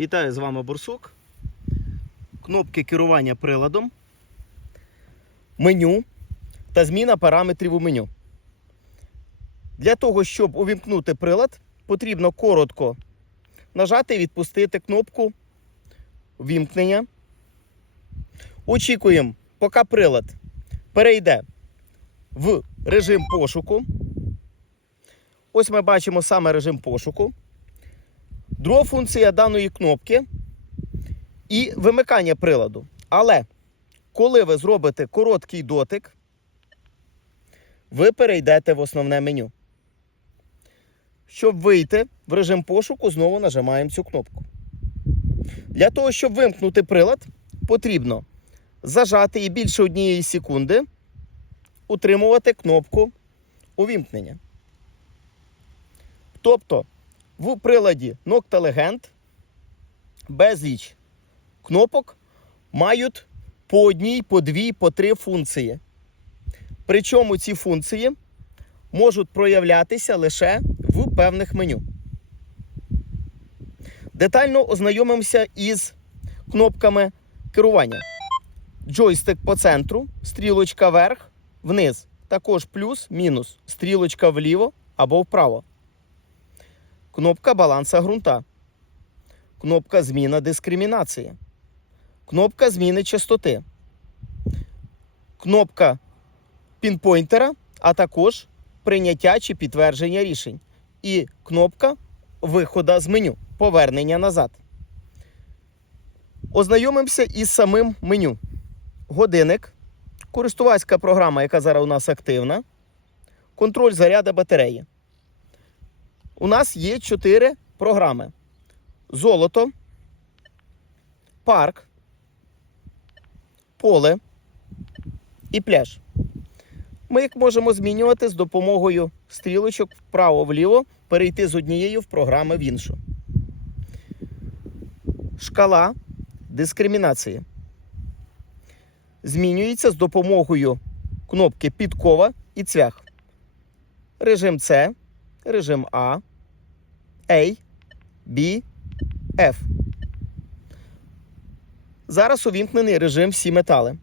Вітаю з вами Борсук. Кнопки керування приладом, меню та зміна параметрів у меню. Для того, щоб увімкнути прилад, потрібно коротко нажати і відпустити кнопку вімкнення. Очікуємо, поки прилад перейде в режим пошуку. Ось ми бачимо саме режим пошуку. Друга функція даної кнопки і вимикання приладу. Але коли ви зробите короткий дотик, ви перейдете в основне меню. Щоб вийти в режим пошуку, знову нажимаємо цю кнопку. Для того, щоб вимкнути прилад, потрібно зажати і більше однієї секунди утримувати кнопку увімкнення. Тобто в приладі Nocta Legend безліч кнопок мають по одній, по дві, по три функції. Причому ці функції можуть проявлятися лише в певних меню. Детально ознайомимося із кнопками керування. Джойстик по центру, стрілочка вверх, вниз. Також плюс, мінус, стрілочка вліво або вправо. Кнопка баланса ґрунта. Кнопка зміна дискримінації. Кнопка зміни частоти. Кнопка пінпойнтера, а також прийняття чи підтвердження рішень. І кнопка виходу з меню. Повернення назад. Ознайомимося із самим меню. Годинник. Користувацька програма, яка зараз у нас активна. Контроль заряду батареї. У нас є чотири програми: золото, парк, поле і пляж. Ми їх можемо змінювати з допомогою стрілочок вправо-вліво, перейти з однієї в програми в іншу. Шкала дискримінації. Змінюється з допомогою кнопки підкова і цвях. Режим С, режим А, A, B, F. Зараз увімкнений режим всі метали.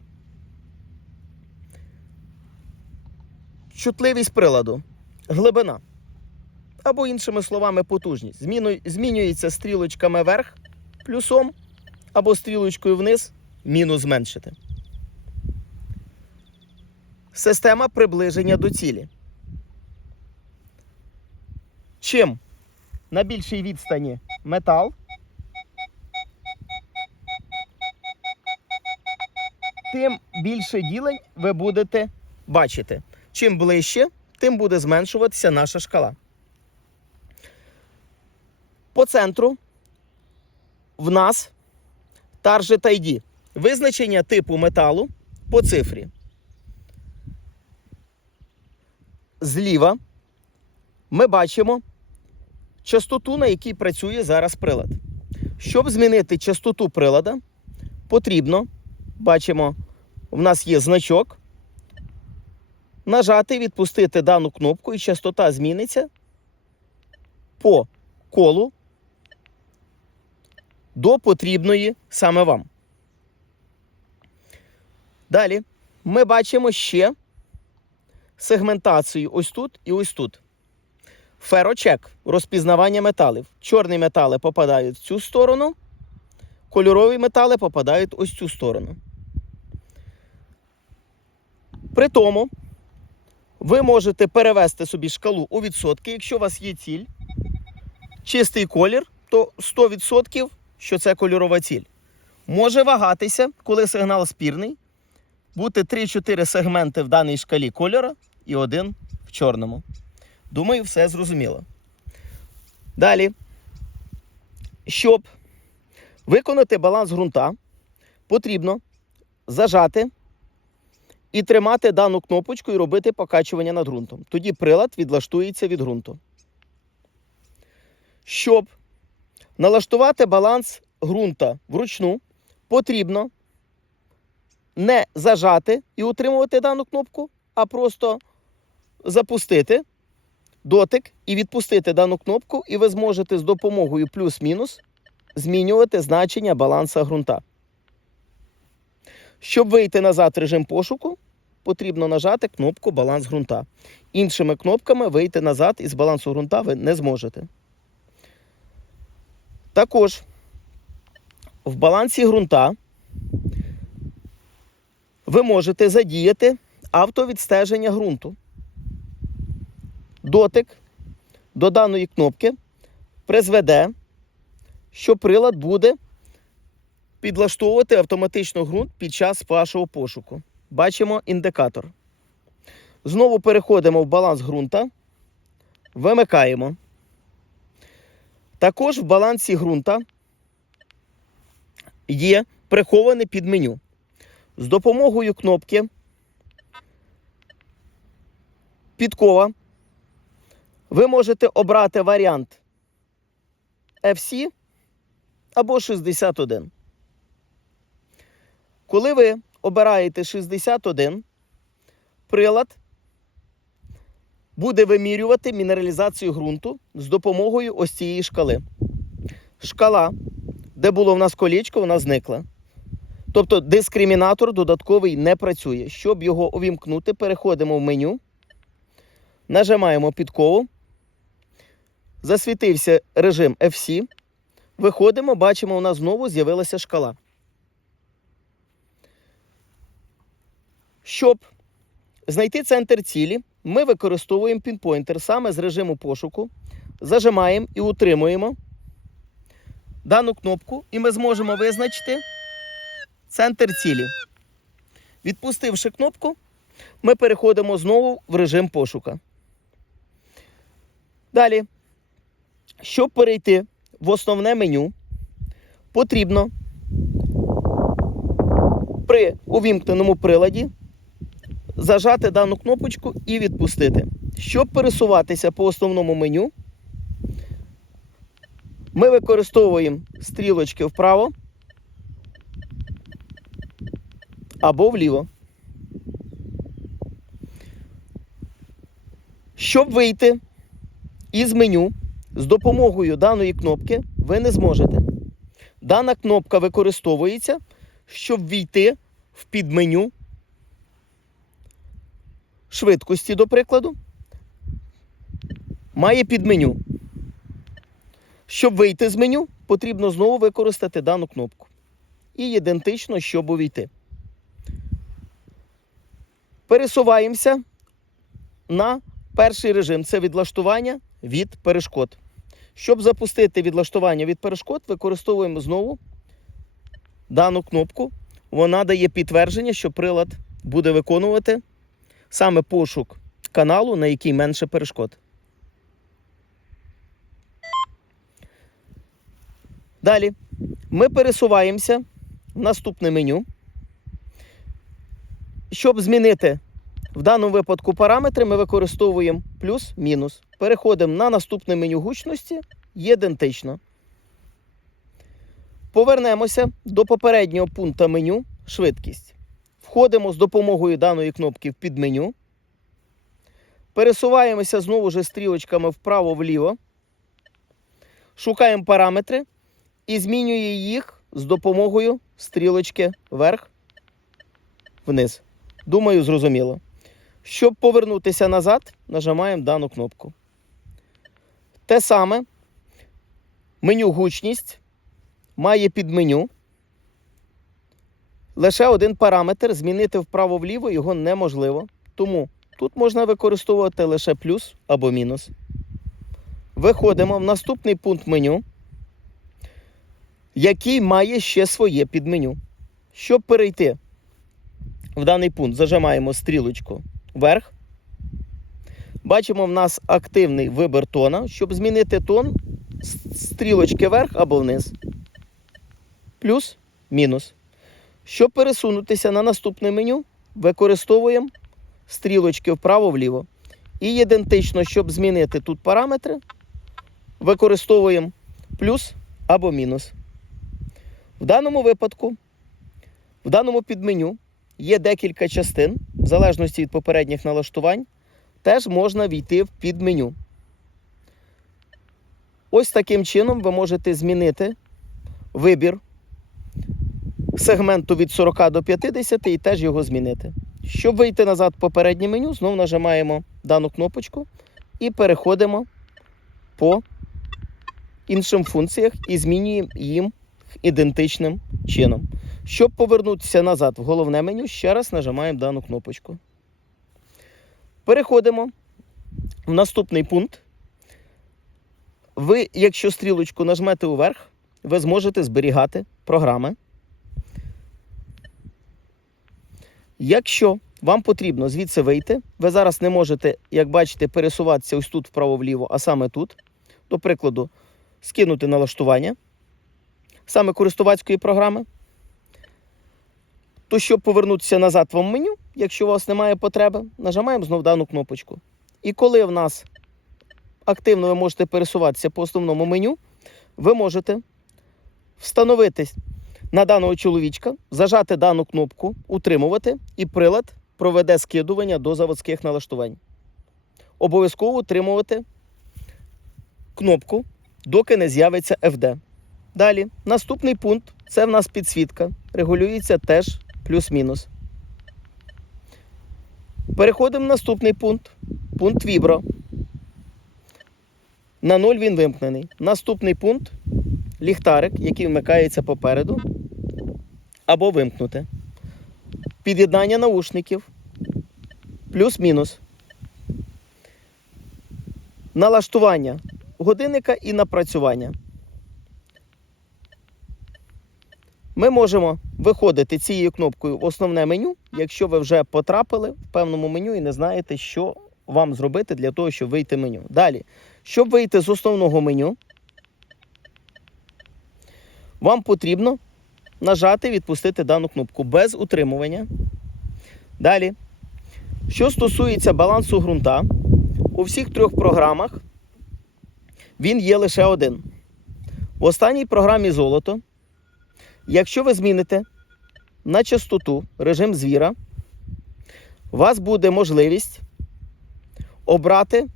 Чутливість приладу. Глибина. Або, іншими словами, потужність. Змінюється стрілочками вверх плюсом, або стрілочкою вниз мінус зменшити. Система приближення до цілі. Чим на більшій відстані метал, тим більше ділень ви будете бачити. Чим ближче, тим буде зменшуватися наша шкала. По центру в нас Target ID. Визначення типу металу по цифрі. Зліва ми бачимо частоту, на якій працює зараз прилад. Щоб змінити частоту прилада, потрібно, бачимо, в нас є значок. Нажати, відпустити дану кнопку, і частота зміниться по колу до потрібної саме вам. Далі ми бачимо ще сегментацію ось тут і ось тут. Ферочек розпізнавання металів. Чорні метали попадають в цю сторону, кольорові метали попадають ось цю сторону. При тому ви можете перевести собі шкалу у відсотки, якщо у вас є ціль. Чистий колір, то 100%, що це кольорова ціль. Може вагатися, коли сигнал спірний, бути 3-4 сегменти в даній шкалі кольора і один в чорному. Думаю, все зрозуміло. Далі, щоб виконати баланс ґрунта, потрібно зажати і тримати дану кнопочку і робити покачування над ґрунтом. Тоді прилад відлаштується від ґрунту. Щоб налаштувати баланс ґрунта вручну, потрібно не зажати і утримувати дану кнопку, а просто запустити дотик і відпустити дану кнопку, і ви зможете з допомогою плюс-мінус змінювати значення баланса ґрунта. Щоб вийти назад в режим пошуку, потрібно нажати кнопку Баланс ґрунта. Іншими кнопками вийти назад із балансу ґрунта ви не зможете. Також в балансі ґрунта ви можете задіяти автовідстеження ґрунту. Дотик до даної кнопки призведе, що прилад буде підлаштовувати автоматично ґрунт під час вашого пошуку. Бачимо індикатор. Знову переходимо в баланс ґрунта, вимикаємо. Також в балансі ґрунта є приховане підменю. З допомогою кнопки підкова ви можете обрати варіант FC або 61. Коли ви обираєте 61, прилад буде вимірювати мінералізацію ґрунту з допомогою ось цієї шкали. Шкала, де було в нас колічко, вона зникла. Тобто дискримінатор додатковий не працює. Щоб його увімкнути, переходимо в меню, нажимаємо підкову, засвітився режим FC. Виходимо, бачимо, у нас знову з'явилася шкала. Щоб знайти центр цілі, ми використовуємо пінпойнтер саме з режиму пошуку, зажимаємо і утримуємо дану кнопку, і ми зможемо визначити центр цілі. Відпустивши кнопку, ми переходимо знову в режим пошука. Далі, щоб перейти в основне меню, потрібно при увімкненому приладі зажати дану кнопочку і відпустити. Щоб пересуватися по основному меню, ми використовуємо стрілочки вправо або вліво. Щоб вийти із меню з допомогою даної кнопки, ви не зможете. Дана кнопка використовується, щоб війти в підменю швидкості, до прикладу, має підменю. Щоб вийти з меню, потрібно знову використати дану кнопку. І ідентично, щоб увійти. Пересуваємося на перший режим це відлаштування від перешкод. Щоб запустити відлаштування від перешкод, використовуємо знову дану кнопку. Вона дає підтвердження, що прилад буде виконувати саме пошук каналу, на який менше перешкод. Далі ми пересуваємося в наступне меню. Щоб змінити в даному випадку параметри, ми використовуємо плюс-мінус. Переходимо на наступне меню гучності ідентично. Повернемося до попереднього пункту меню швидкість. Входимо з допомогою даної кнопки в підменю. Пересуваємося знову ж стрілочками вправо-вліво. Шукаємо параметри і змінюємо їх з допомогою стрілочки вверх-вниз. Думаю, зрозуміло. Щоб повернутися назад, нажимаємо дану кнопку. Те саме меню гучність має підменю. Лише один параметр змінити вправо-вліво його неможливо. Тому тут можна використовувати лише плюс або мінус. Виходимо в наступний пункт меню, який має ще своє підменю. Щоб перейти в даний пункт, зажимаємо стрілочку вверх. Бачимо, в нас активний вибір тона. Щоб змінити тон, стрілочки вверх або вниз. Плюс, мінус. Щоб пересунутися на наступне меню, використовуємо стрілочки вправо-вліво. І ідентично, щоб змінити тут параметри, використовуємо плюс або мінус. В даному випадку, в даному підменю є декілька частин, в залежності від попередніх налаштувань, теж можна війти в підменю. Ось таким чином ви можете змінити вибір сегменту від 40 до 50 і теж його змінити. Щоб вийти назад в попереднє меню, знову нажимаємо дану кнопочку і переходимо по іншим функціях і змінюємо їм ідентичним чином. Щоб повернутися назад в головне меню, ще раз нажимаємо дану кнопочку. Переходимо в наступний пункт. Ви, якщо стрілочку нажмете уверх, ви зможете зберігати програми. Якщо вам потрібно звідси вийти, ви зараз не можете, як бачите, пересуватися ось тут вправо-вліво, а саме тут. До прикладу, скинути налаштування саме користувацької програми. То, щоб повернутися назад вам меню, якщо у вас немає потреби, нажимаємо знову дану кнопочку. І коли в нас активно ви можете пересуватися по основному меню, ви можете встановити на даного чоловічка, зажати дану кнопку, утримувати, і прилад проведе скидування до заводських налаштувань. Обов'язково утримувати кнопку, доки не з'явиться FD. Далі, наступний пункт це в нас підсвітка. Регулюється теж плюс-мінус. Переходимо в наступний пункт. Пункт Вібро. На 0 він вимкнений. Наступний пункт ліхтарик, який вмикається попереду. Або вимкнути. Під'єднання наушників. Плюс-мінус. Налаштування годинника і напрацювання. Ми можемо виходити цією кнопкою в основне меню, якщо ви вже потрапили в певному меню і не знаєте, що вам зробити для того, щоб вийти в меню. Далі, щоб вийти з основного меню, вам потрібно нажати відпустити дану кнопку без утримування. Далі, що стосується балансу ґрунта, у всіх трьох програмах він є лише один. В останній програмі золото. Якщо ви зміните на частоту режим звіра, у вас буде можливість обрати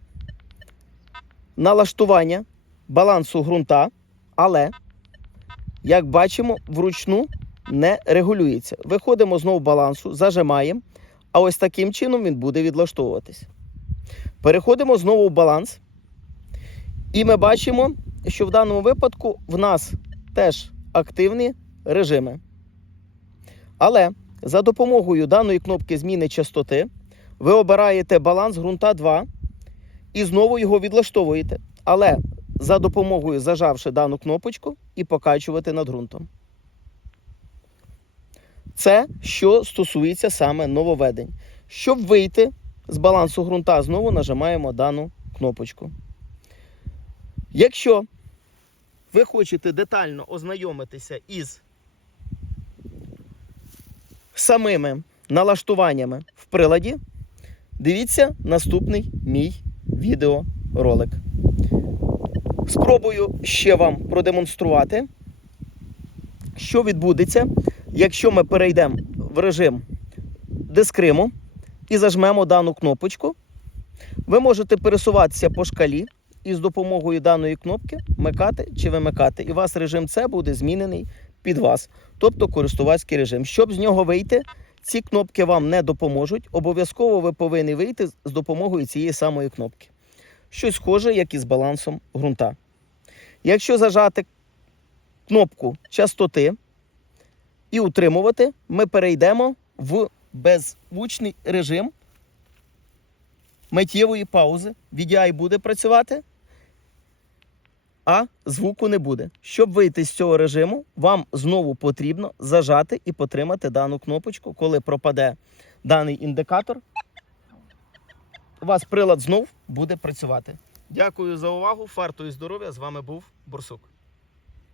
налаштування балансу ґрунта, але, як бачимо, вручну не регулюється. Виходимо знову балансу, зажимаємо, а ось таким чином він буде відлаштовуватись. Переходимо знову в баланс. І ми бачимо, що в даному випадку в нас теж активні режими. Але за допомогою даної кнопки зміни частоти ви обираєте баланс ґрунта 2 і знову його відлаштовуєте. Але за допомогою зажавши дану кнопочку і покачувати над ґрунтом. Це що стосується саме нововведень. Щоб вийти з балансу ґрунта, знову нажимаємо дану кнопочку. Якщо ви хочете детально ознайомитися із самими налаштуваннями в приладі, дивіться наступний мій відеоролик. Спробую ще вам продемонструвати, що відбудеться, якщо ми перейдемо в режим дискриму і зажмемо дану кнопочку. Ви можете пересуватися по шкалі і з допомогою даної кнопки вмикати чи вимикати. І у вас режим С буде змінений під вас, тобто користувацький режим. Щоб з нього вийти, ці кнопки вам не допоможуть. Обов'язково ви повинні вийти з допомогою цієї самої кнопки. Щось схоже, як і з балансом ґрунта. Якщо зажати кнопку частоти і утримувати, ми перейдемо в беззвучний режим миттєвої паузи. VDI буде працювати, а звуку не буде. Щоб вийти з цього режиму, вам знову потрібно зажати і потримати дану кнопочку. Коли пропаде даний індикатор, у вас прилад знов буде працювати. Дякую за увагу. Фарту і здоров'я. З вами був Борсук.